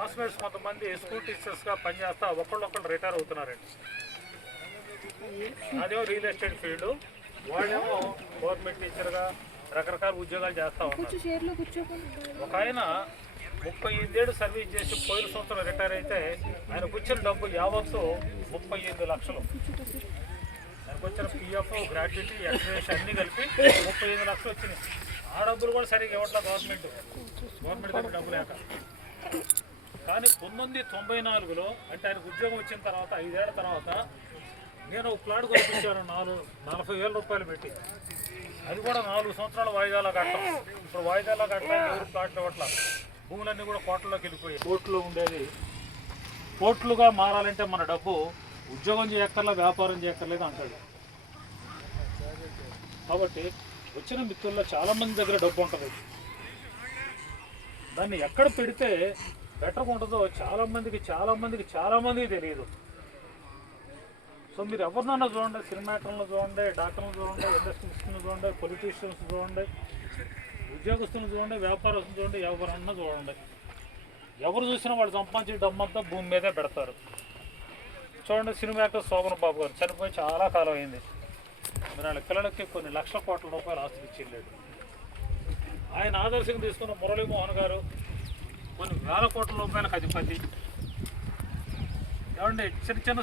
Classmates కొంతమంది school టీచర్స్గా పనిచేస్తా ఒకళ్ళొకళ్ళు retire అవుతున్నారండి. అదేమో రియల్ ఎస్టేట్ ఫీల్డ్, వాళ్ళేమో గవర్నమెంట్ టీచర్గా రకరకాల ఉద్యోగాలు చేస్తూ ఉన్నారు. ఒక ఆయన 35 ఏళ్ళు సర్వీస్ చేసి పోయిన సంవత్సరం రిటైర్ అయితే ఆయనకు వచ్చిన డబ్బు యావత్తు 35 లక్షలు. ఆయనకు వచ్చిన పిఎఫ్, గ్రాట్యుటీ, ఎక్స్ప్రెషన్ అన్నీ కలిపి 35 లక్షలు వచ్చినాయి. ఆ డబ్బులు కూడా సరిగ్గా ఇవ్వట్లేదు గవర్నమెంట్ దగ్గర డబ్బు లేక. కానీ 1994లో అంటే ఆయనకు ఉద్యోగం వచ్చిన తర్వాత 5 ఏళ్ల తర్వాత నేను ఒక ప్లాట్ కొనిపించాను 40,000 రూపాయలు పెట్టి. అది కూడా 4 సంవత్సరాల వాయిదాలో కట్టడం. ఇప్పుడు వాయిదాలో కట్టడానికి ఎవరు ప్లాట్లు ఇవ్వట్ల. భూములన్నీ కూడా కోట్లలోకి వెళ్ళిపోయాయి. కోట్లు ఉండేది కోట్లుగా మారాలంటే మన డబ్బు ఉద్యోగం చేయక్కర్లా, వ్యాపారం చేయక్కర్లేదు అంటాడు. కాబట్టి వచ్చిన మిత్రుల్లో చాలామంది దగ్గర డబ్బు ఉంటుంది. దాన్ని ఎక్కడ పెడితే బెటర్గా ఉంటుందో చాలామందికి తెలియదు. సో మీరు ఎవరినన్నా చూడండి, సినిమా యాక్టర్లను చూడండి, డాక్టర్లను చూడండి, ఇండస్ట్రియలిస్టులను చూడండి, పొలిటీషియన్స్ చూడండి, ఉద్యోగస్తులను చూడండి, వ్యాపారస్తులను చూడండి, ఎవరన్నా చూడండి, ఎవరు చూసినా వాళ్ళు సంపాదించే డబ్బంతా భూమి మీదే పెడతారు. చూడండి, సినిమా యాక్టర్ శోభన్ బాబు గారు చనిపోయి చాలా కాలం అయింది. మరి వాళ్ళ పిల్లలకి కొన్ని లక్షల కోట్ల రూపాయలు ఆస్తి ఇచ్చేళ్ళాడు. ఆయన ఆదర్శంగా తీసుకున్న మురళీమోహన్ గారు కొన్ని వేల కోట్ల రూపాయలకు అధిపతి. ఏమండి, చిన్న చిన్న